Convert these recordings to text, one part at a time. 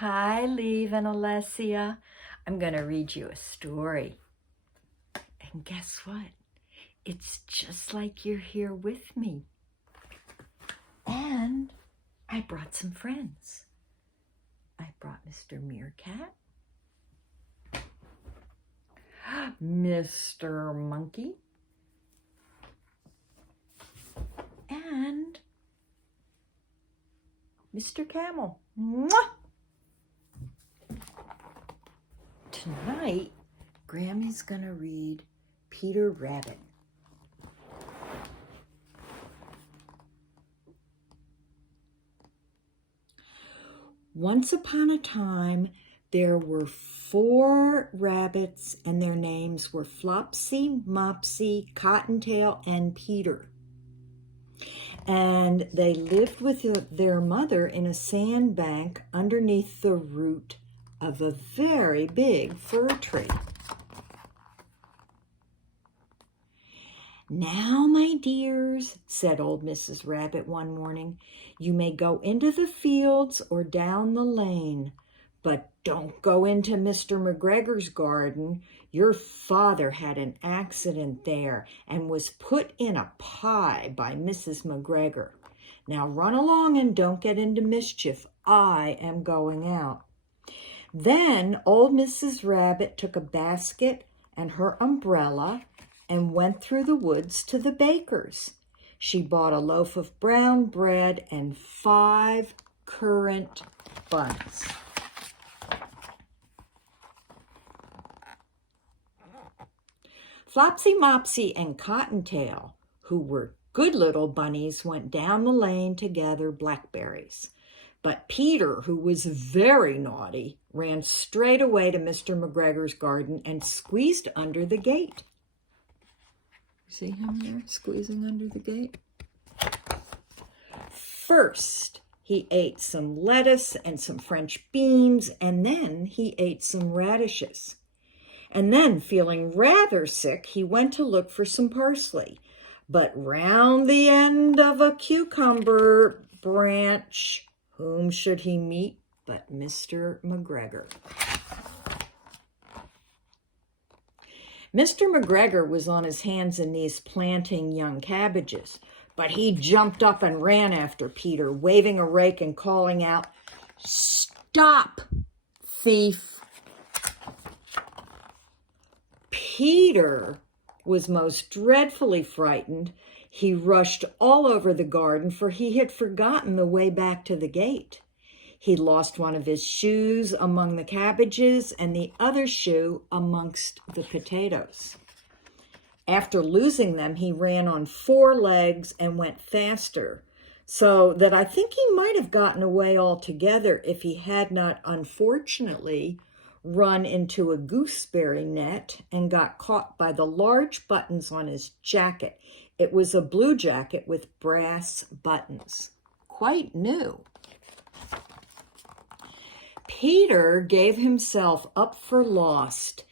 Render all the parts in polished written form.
Hi, Liv and Alessia. I'm going to read you a story. And guess what? It's just like you're here with me. And I brought some friends. I brought Mr. Meerkat, Mr. Monkey, and Mr. Camel. Mwah! Tonight, Grammy's gonna read Peter Rabbit. Once upon a time, there were 4 rabbits, and their names were Flopsy, Mopsy, Cottontail, and Peter. And they lived with their mother in a sandbank underneath the root of a very big fir tree. "Now, my dears," said old Mrs. Rabbit one morning, "you may go into the fields or down the lane, but don't go into Mr. McGregor's garden. Your father had an accident there and was put in a pie by Mrs. McGregor. Now run along and don't get into mischief. I am going out." Then old Mrs. Rabbit took a basket and her umbrella and went through the woods to the baker's. She bought a loaf of brown bread and 5 currant buns. Flopsy, Mopsy, and Cottontail, who were good little bunnies, went down the lane to gather blackberries. But Peter, who was very naughty, ran straight away to Mr. McGregor's garden and squeezed under the gate. See him there squeezing under the gate? First, he ate some lettuce and some French beans, and then he ate some radishes. And then, feeling rather sick, he went to look for some parsley. But round the end of a cucumber branch, whom should he meet but Mr. McGregor? Mr. McGregor was on his hands and knees planting young cabbages, but he jumped up and ran after Peter, waving a rake and calling out, "Stop, thief!" Peter was most dreadfully frightened. He rushed all over the garden, for he had forgotten the way back to the gate. He lost one of his shoes among the cabbages and the other shoe amongst the potatoes. After losing them, he ran on 4 legs and went faster, so that I think he might have gotten away altogether if he had not, unfortunately, run into a gooseberry net and got caught by the large buttons on his jacket. It was a blue jacket with brass buttons, quite new. Peter gave himself up for lost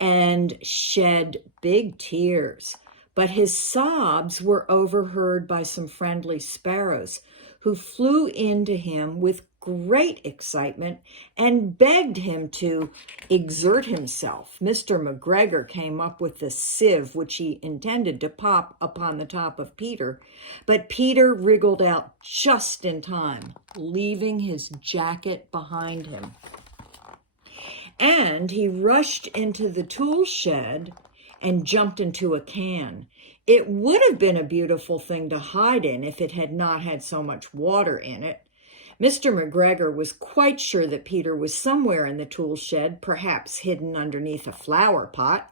and shed big tears, but his sobs were overheard by some friendly sparrows who flew into him with great excitement and begged him to exert himself. Mr. McGregor came up with the sieve which he intended to pop upon the top of Peter, but Peter wriggled out just in time, leaving his jacket behind him. And he rushed into the tool shed and jumped into a can. It would have been a beautiful thing to hide in if it had not had so much water in it. Mr. McGregor was quite sure that Peter was somewhere in the tool shed, perhaps hidden underneath a flower pot.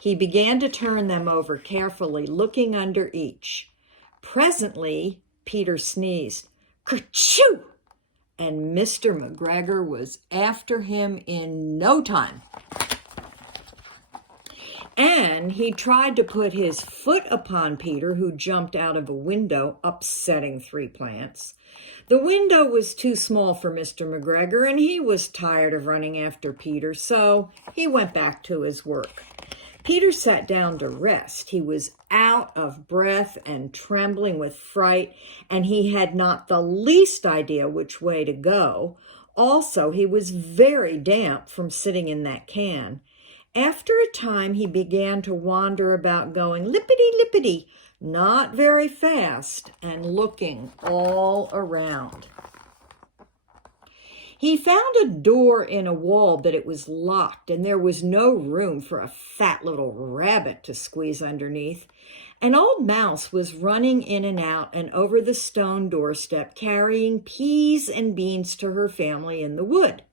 He began to turn them over carefully, looking under each. Presently, Peter sneezed, "Kerchoo!" and Mr. McGregor was after him in no time. And he tried to put his foot upon Peter, who jumped out of a window, upsetting 3 plants. The window was too small for Mr. McGregor, and he was tired of running after Peter, so he went back to his work. Peter sat down to rest. He was out of breath and trembling with fright, and he had not the least idea which way to go. Also, he was very damp from sitting in that can. After a time, he began to wander about, going lippity-lippity, not very fast, and looking all around. He found a door in a wall, but it was locked, and there was no room for a fat little rabbit to squeeze underneath. An old mouse was running in and out and over the stone doorstep, carrying peas and beans to her family in the wood.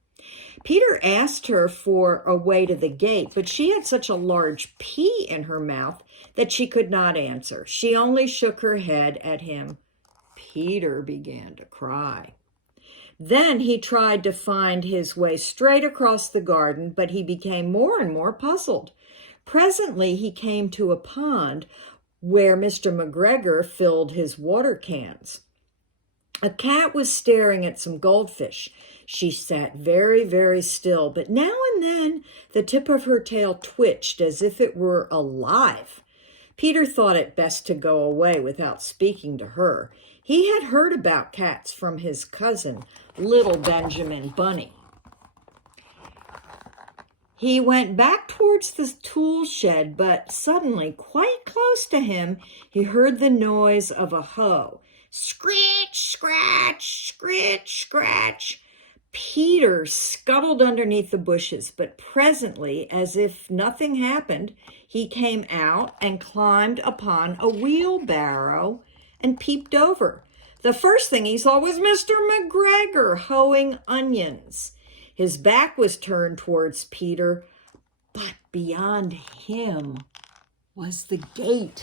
Peter asked her for a way to the gate, but she had such a large pea in her mouth that she could not answer. She only shook her head at him. Peter began to cry. Then he tried to find his way straight across the garden, but he became more and more puzzled. Presently he came to a pond where Mr. McGregor filled his water cans. A cat was staring at some goldfish. She sat very, very still, but now and then the tip of her tail twitched as if it were alive. Peter thought it best to go away without speaking to her. He had heard about cats from his cousin, little Benjamin Bunny. He went back towards the tool shed, but suddenly, quite close to him, he heard the noise of a hoe. Scritch, scratch, scritch, scratch. Peter scuttled underneath the bushes, but presently, as if nothing happened, he came out and climbed upon a wheelbarrow and peeped over. The first thing he saw was Mr. McGregor hoeing onions. His back was turned towards Peter, but beyond him was the gate.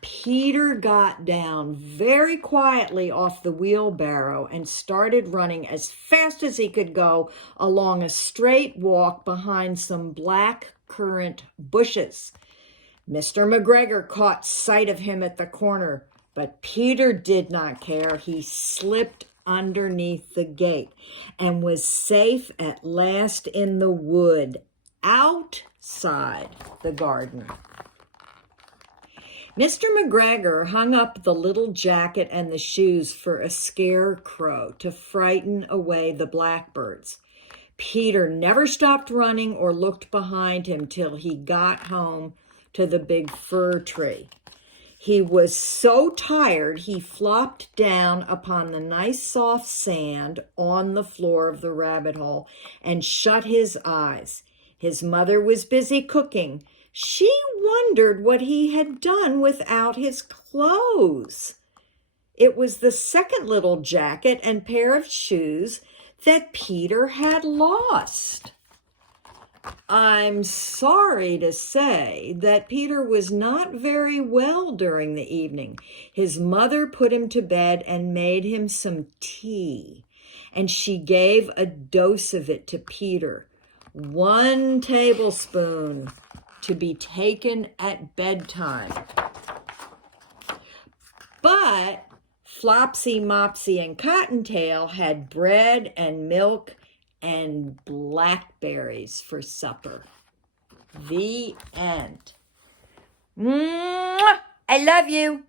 Peter got down very quietly off the wheelbarrow and started running as fast as he could go along a straight walk behind some black currant bushes. Mr. McGregor caught sight of him at the corner, but Peter did not care. He slipped underneath the gate and was safe at last in the wood outside the garden. Mr. McGregor hung up the little jacket and the shoes for a scarecrow to frighten away the blackbirds. Peter never stopped running or looked behind him till he got home to the big fir tree. He was so tired he flopped down upon the nice soft sand on the floor of the rabbit hole and shut his eyes. His mother was busy cooking. She wondered what he had done without his clothes. It was the second little jacket and pair of shoes that Peter had lost. I'm sorry to say that Peter was not very well during the evening. His mother put him to bed and made him some tea, and she gave a dose of it to Peter. 1 tablespoon to be taken at bedtime. But Flopsy, Mopsy, and Cottontail had bread and milk and blackberries for supper. The end. Mwah! I love you.